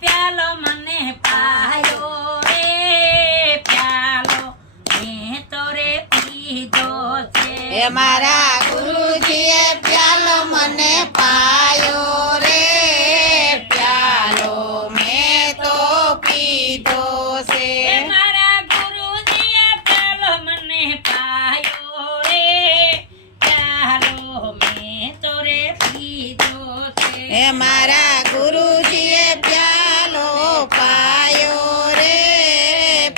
પ્યાલો મને પાયો રે પ્યાલો મેં તો રે પીધો છે એ મારા ગુરુજીએ પ્યાલો મને પાયો રે પ્યાલો મેં તો પીધો છે મારા ગુરુજીએ પ્યાલો મને પાયો રે પ્યાલો મેં તો રે પીધો છે એ મારા ગુરુજીએ પ્યાલો પાયો રે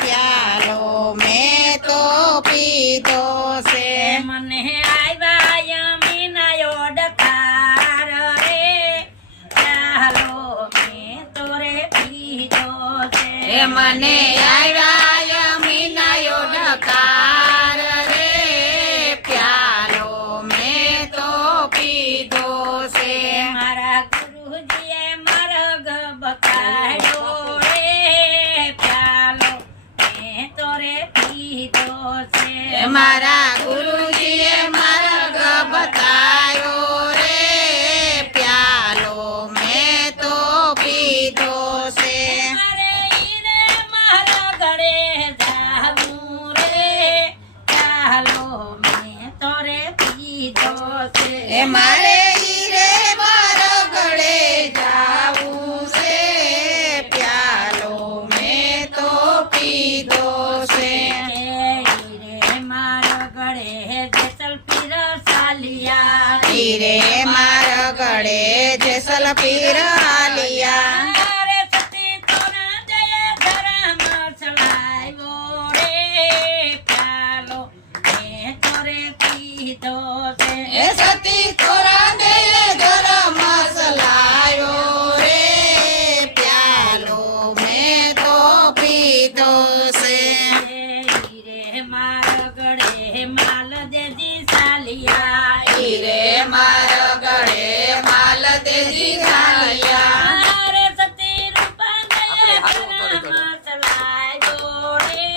પ્યાલો મેં તો પીધો છે મને આવ્યા મીનાયો ડકાર રે પ્યાલો મેં તો રે પીધો છે એ મને આવ્યા મીનાયો ડકાર રે પ્યાલો મેં તો પીધો છે મારા ગુરુજીએ માર્ગ બતાડ્યો રે પ્યાલો મેં તો રે પીધો છે મારા ગુરુજીએ માર્ગ બતાવ્યો રે પ્યાલો મેં તો પીધો છે મારે ઈરે મારા ગળે જાવું રે પ્યાલો મેં તો રે પીધો છે એ મારે ઈરે મારો ગળે જાવું છે પ્યાલો મેં તો પીધો છે ઈરે મારા ગળે જેસલ પીર સાલિયા ઈરે મારો ગળે જેસલ પીર આલિયા મારે સતી તોરા જય ધરમ ચલાવ્યો રે પ્યાલો મેં તો રે પીધો છે એ સતી તોરા દે ધરમ સલાયો રે પ્યાલો મેં તો પીધો છે ઈરે મારા ગળે માલ દેજી સાલિયા ઈરે મારો ગળે માલ તેજી ચાલ્યા મારે સતી રૂપા જય ધરમ ચલાવ્યો રે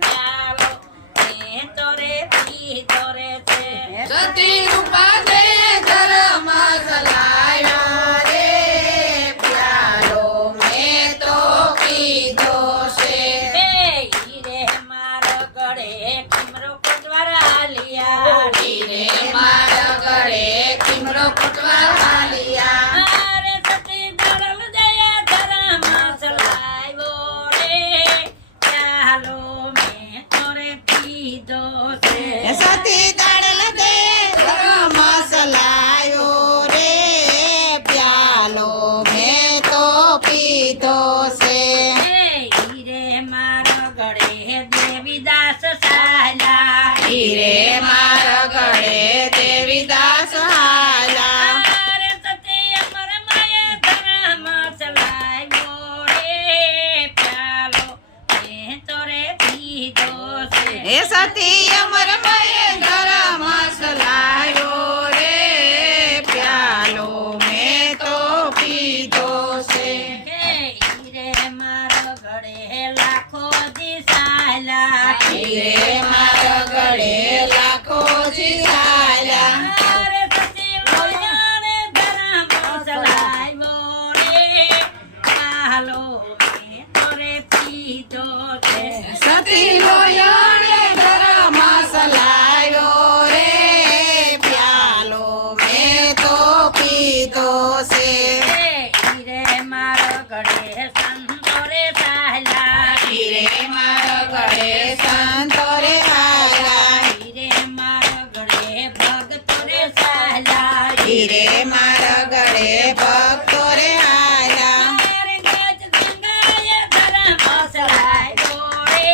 પ્યાલો મેં તો રે પીધો રે છે સતી રૂપા દે ધરમ સલાયો રે પ્યાલો મેં તો પીધો છે ઈરે મારા ગળે કમરો કોટવારા લિયા ઈરે મારો ગળે કિમરો કુટવા હાલિયા મારે સતી દળલ જય ધરમ ચલાવ્યો રે ચાલો મેં તો રે પીધો છે સતી દાડલ દે ધરમ સલાયો રે પ્યાલો મેં તો પીધો છે ઈરે મારા ગળે દેવીદાસ સાલા હીરે મારો ગળે દેવીદાસ હાલા મારે સતી અમર માય ધરમ ચલાવ્યો રે પ્યાલો મેં તો રે પીધો છે એ સતી અમર મય ધરમ સલાયો રે પ્યાલો મેં તો પીધો છે ઈરે મારો ગળે લાખો દિસાલા હીરે મારો ગળે લાખો જીસાલા મારે સતી લોયાને ધરમ ચલાવ્યો રે ચાલો મેં તો રે પીધો છે સતી લોયાણે ધરમ સલાયો રે પ્યાલો મેં તો પીધો છે ઈરે મારો ગળે સંતો રે સાલા હીરે મારો ગળે સંતો રે હાલા ઈરે મારો ગળે ભગતો રે સાલા હીરે મારો ગળે ભક્તો રે હાલા મારે ગજ ગંગાએ ધરમ ચલાવ્યો રે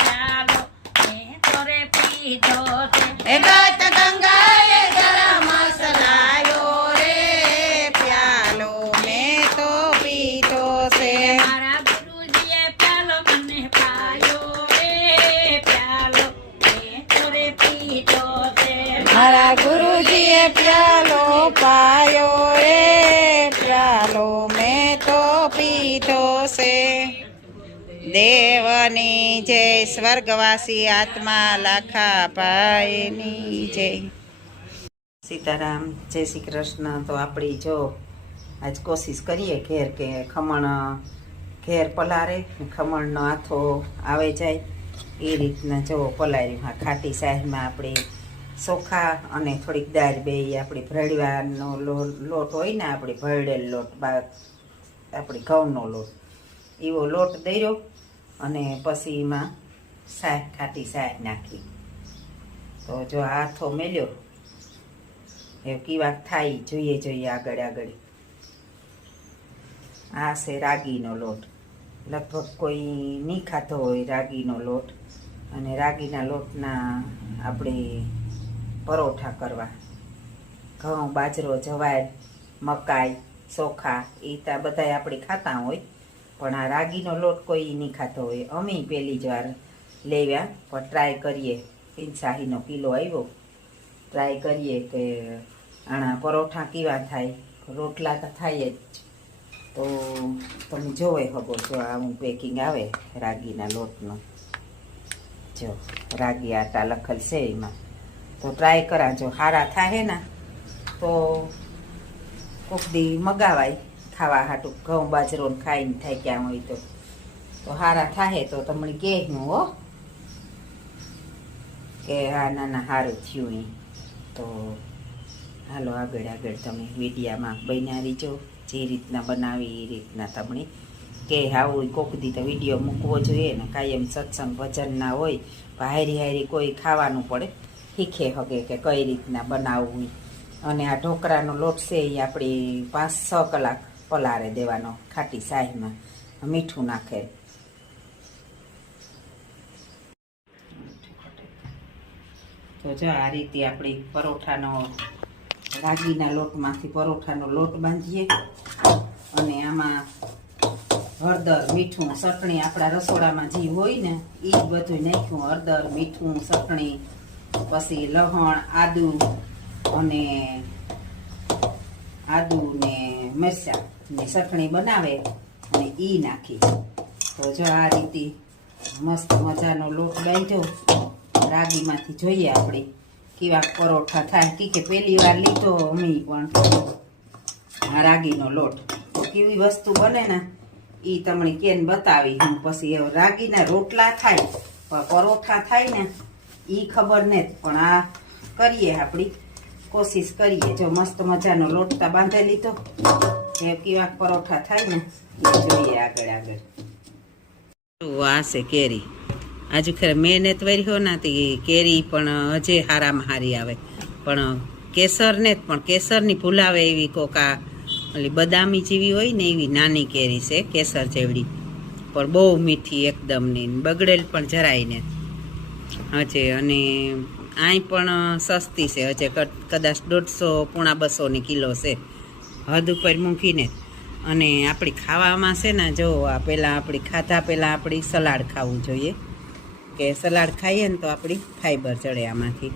પ્યાલો મેં તો રે પીધો છે એ ગત ગંગાએ ધરમ સલાયો રે પ્યાલો મેં તો પીધો છે મારા ગુરુજીએ પ્યાલો મને પાયો રે પ્યાલો મેં તો રે પીધો છે મારા ગુરુજીએ પ્યાલો પાયો રે પ્યાલો મેં તો પીધો છે દેવની જય સ્વર્ગવાસી આત્મા લાખા ભાઈની જય સીતારામ જય શ્રી કૃષ્ણ. તો આપણી જો આજ કોશિશ કરીએ ઘેર કે ખમણ ઘેર પલારે, ખમણનો આથો આવે જાય એ રીતના જો પલાર્યું. હા, ખાટી સાઈઝમાં આપણે ચોખા અને થોડીક દાળ બે આપણી ભરડવાનો લોટ હોય ને, આપણે ભરડેલ લોટ, આપણે ઘઉંનો લોટ, એવો લોટ દર્યો અને પછી એમાં શાક, ખાટી શાક નાખી. તો જો આથો મેલ્યો એ કેવાક થાય જોઈએ આગળ. આ છે રાગીનો લોટ. લગભગ કોઈ નહીં ખાતો હોય રાગીનો લોટ, અને રાગીના લોટના આપણે પરોઠા કરવા. ઘઉં, બાજરો, જવાર, મકાઈ, ચોખા એ તો બધા આપણે ખાતા હોય, પણ આ રાગીનો લોટ કોઈ નહીં ખાતો હોય. અમે પહેલી જ વાર લેવ્યા, પણ ટ્રાય કરીએ. 560નો કિલો આવ્યો. ટ્રાય કરીએ કે આના પરોઠા કેવા થાય. રોટલા તો થાય જ. તો તમે જોવે ખબર, જો આવું પેકિંગ આવે રાગીના લોટનું. જો રાગી આટા લખેલ છે એમાં. તો ટ્રાય કરા, જો સારા થાય ને તો કોક દી મગાવાય ખાવા હાટું. ઘઉં બાજરો ખાઈને થાય ક્યાં હોય તો સારા થાય તો તમને કહેવું હો કે હા ના સારું થયું એ. તો હાલો આગળ તમે વિડીયામાં બન્યા રહીજો. જે રીતના બનાવી એ રીતના તમને કે આવું કોક દી તો વિડીયો મૂકવો જોઈએ ને. કાયમ સત્સંગ ભજન ના હોય, હારી કોઈ ખાવાનું પડે, શીખે હકે કે કઈ રીતના બનાવવું. અને આ ઢોકળાનો લોટ છે એ આપણે 5-6 કલાક પલારે દેવાનો ખાટી સાઈમાં, મીઠું નાખે. તો જો આ રીતે આપણી પરોઠાનો, રાગીના લોટમાંથી પરોઠાનો લોટ બાંધીએ. અને આમાં હળદર, મીઠું, ચટણી આપણા રસોડામાં જે હોય ને એ જ બધું નાખ્યું. હળદર, મીઠું, ચટણી, પછી લસણ, આદુ ને મરચાં ની ચટણી બનાવે અને એ નાખી. તો જો આ રીતે મસ્ત મજાનો લોટ બાંધ્યો. રાગીમાંથી જોઈએ આપણે કેવા પરોઠા થાય. કે પહેલી વાર લીધો અમે પણ આ રાગીનો લોટ. તો કેવી વસ્તુ બને ને એ તમને કેન બતાવી હું. પછી રાગીના રોટલા થાય, પણ પરોઠા થાય ને એ ખબર નહીં. પણ આ કરીએ, આપણી કોશિશ કરીએ. જો મસ્ત મજાનો લોટતા બાંધી લીધો. એ કેવા પરોઠા થાય ને એ જોઈએ આગળ. આ છે કેરી. આજુ ખરે મહેનત વર્યો નથી. કેરી પણ હજે હારામાં હારી આવે. પણ કેસર ને પણ કેસરની ભૂલાવે એવી કોકા ઓલી બદામી જેવી હોય ને એવી નાની કેરી છે, કેસર જેવડી, પણ બહુ મીઠી એકદમ ની, બગડેલ પણ જરાય ને હજે. અને અહીં પણ સસ્તી છે હજે, કદાચ 150-200 કિલો છે, હદ ઉપર મૂકીને. અને આપણી ખાવામાં છે ને, જો આ પહેલાં આપણી ખાધા પહેલાં આપણી સલાડ ખાવું જોઈએ. કે સલાડ ખાઈએ ને તો આપણી ફાઈબર ચડે આમાંથી,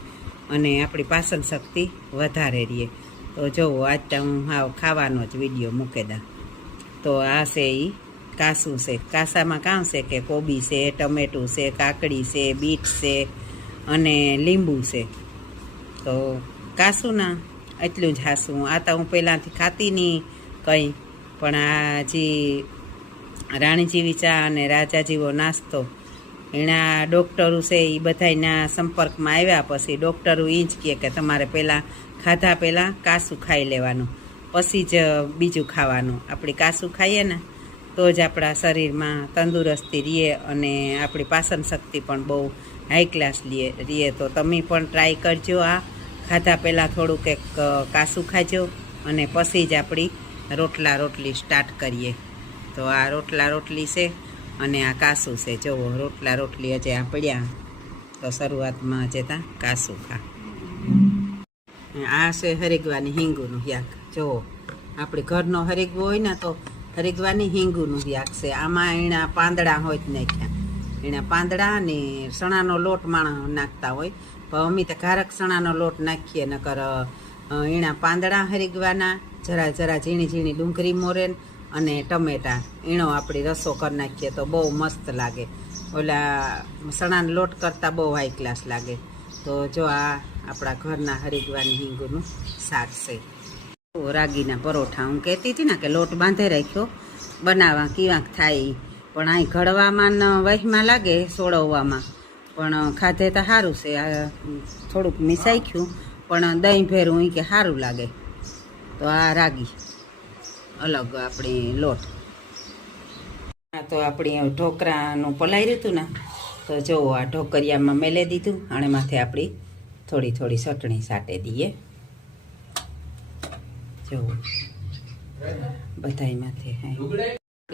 અને આપણી પાચન શક્તિ વધારે રહીએ. તો જુઓ આજ તો હું ખાવાનો જ વિડીયો મૂકે દા. તો આ છે એ કાસું છે. કાસામાં કામ છે કે કોબી છે, ટમેટું છે, કાકડી છે, બીટ છે અને લીંબુ છે. તો કાસું ના એટલું જ હાસું. આ તો હું પહેલાંથી ખાતી નહીં કંઈ, પણ આ જે રાણીજીવી ચા અને રાજાજીવો નાસ્તો, એના ડૉક્ટરો છે એ બધાના સંપર્કમાં આવ્યા. પછી ડૉક્ટરો એ જ કહે કે તમારે પહેલાં ખાધા પહેલાં કાસું ખાઈ લેવાનું, પછી જ બીજું ખાવાનું. આપણે કાસું ખાઈએ ને તો જ આપણા શરીરમાં તંદુરસ્તી રહીએ અને આપણી પાચન શક્તિ પણ બહુ હાઈ ક્લાસ રહીએ. તો તમે પણ ટ્રાય કરજો. આ ખાધા પહેલાં થોડુંક એક કાસું ખાજો અને પછી જ આપણી રોટલી સ્ટાર્ટ કરીએ. તો આ રોટલી છે અને આ કાસું છે. જુઓ રોટલી હજે આ પડ્યા, તો શરૂઆતમાં હજે ત્યાં કાસું ખા. આ છે હરીગવાની હિંગુનું શાક. જુઓ આપણે ઘરનો હરીગવો હોય ને તો હરીગવાની હિંગુનું શાક છે. આમાં એના પાંદડા હોય જ નાખ્યા. એના પાંદડા ને ચણાનો લોટ માણસ નાખતા હોય, પણ અમે તો ઘારક ચણાનો લોટ નાખીએ. નકર એના પાંદડા હરીગવાના, જરા ઝીણી ડુંગળી મોરેન અને ટમેટા, એનો આપણે રસો કરી નાખીએ તો બહુ મસ્ત લાગે. ઓલા ચણાનો લોટ કરતાં બહુ હાઈ ક્લાસ લાગે. તો જો આ આપણા ઘરના હરીગવાની હિંગુનું શાક છે. રાગીના પરોઠા હું કહેતી હતી ને કે લોટ બાંધે રાખ્યો બનાવવા કેવાંક થાય ઈ. પણ અહીં ઘડવામાં ને વહીમાં લાગે સોળવવામાં, પણ ખાધે તો સારું છે. આ થોડુંક મિસાઈખ્યું પણ દહીં ભેરું ઈ કે સારું લાગે. તો આ રાગી અલગ આપણી લોટ. આ તો આપણી ઢોકરાનું પલાળ્યું હતું ને, તો જુઓ આ ઢોકરિયામાં મેલે દીધું અને માથે આપણી થોડી થોડી ચટણી સાટે દઈએ. જુઓ બધાય માથે.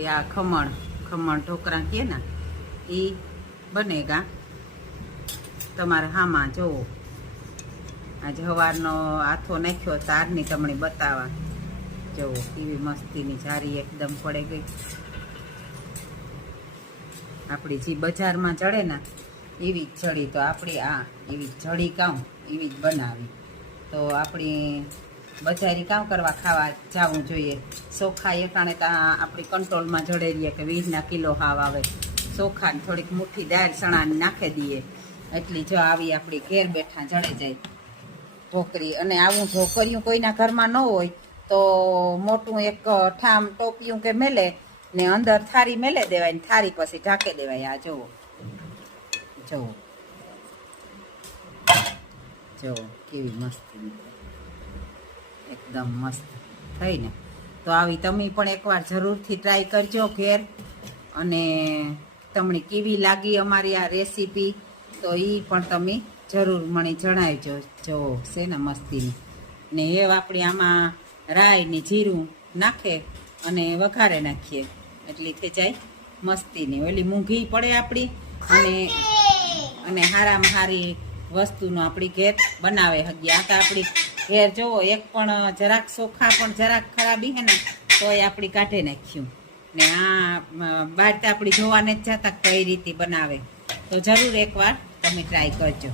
આ ખમણ ઢોકરા કહે ને એ બનેગા તમારે હામાં. જુઓ આજે સવારનો હાથો નાખ્યો તારની તમને બતાવવા. જુઓ કેવી મસ્તીની જારી એકદમ પડે ગઈ. આપણી જે બજારમાં જડે ને એવી જ જડી, તો આપણી આ એવી જડી કામ એવી જ બનાવી. તો આપણી બજારી કામ કરવા ખાવા જવું જોઈએ. ચોખા એકાણે તો આપણી કંટ્રોલમાં જડે રહીએ કે 20 કિલો હાવ આવે. ચોખા થોડીક મુઠ્ઠી દાળ ચણાની નાખી દઈએ એટલી જો આવી આપણી ઘેર બેઠા જડે જાય ઢોકરી. અને આવું ઢોકરિયું કોઈના ઘરમાં ન હોય તો મોટું એક ઠામ ટોપિયું કે મેલે ને અંદર થારી મેલે દેવાય ને થારી પછી ઢાંકી દેવાય. આ જુઓ જુઓ જુઓ કેવી મસ્તી, એકદમ મસ્ત થઈ ને. તો આવી તમે પણ એકવાર જરૂરથી ટ્રાય કરજો ઘેર. અને તમને કેવી લાગી અમારી આ રેસીપી તો એ પણ તમે જરૂર મને જણાવજો. જુઓ છે ને મસ્તીની. ને એ આપણે આમાં રાઈ ને જીરું નાખે અને વઘારે નાખીએ એટલી થઈ જાય મસ્તીની. ઓલી મૂંઘી પડે આપણી અને હારામાં હારી વસ્તુનો આપણી ઘેર બનાવે હગી. આ તો આપણી ઘેર જોવો એક પણ જરાક ચોખા પણ જરાક ખરાબી હે ને તોય આપણી કાઢી નાખ્યું. ને આ બહાર તો આપણી જોવાને જ જતા કઈ રીતે બનાવે. તો જરૂર એકવાર તમે ટ્રાય કરજો.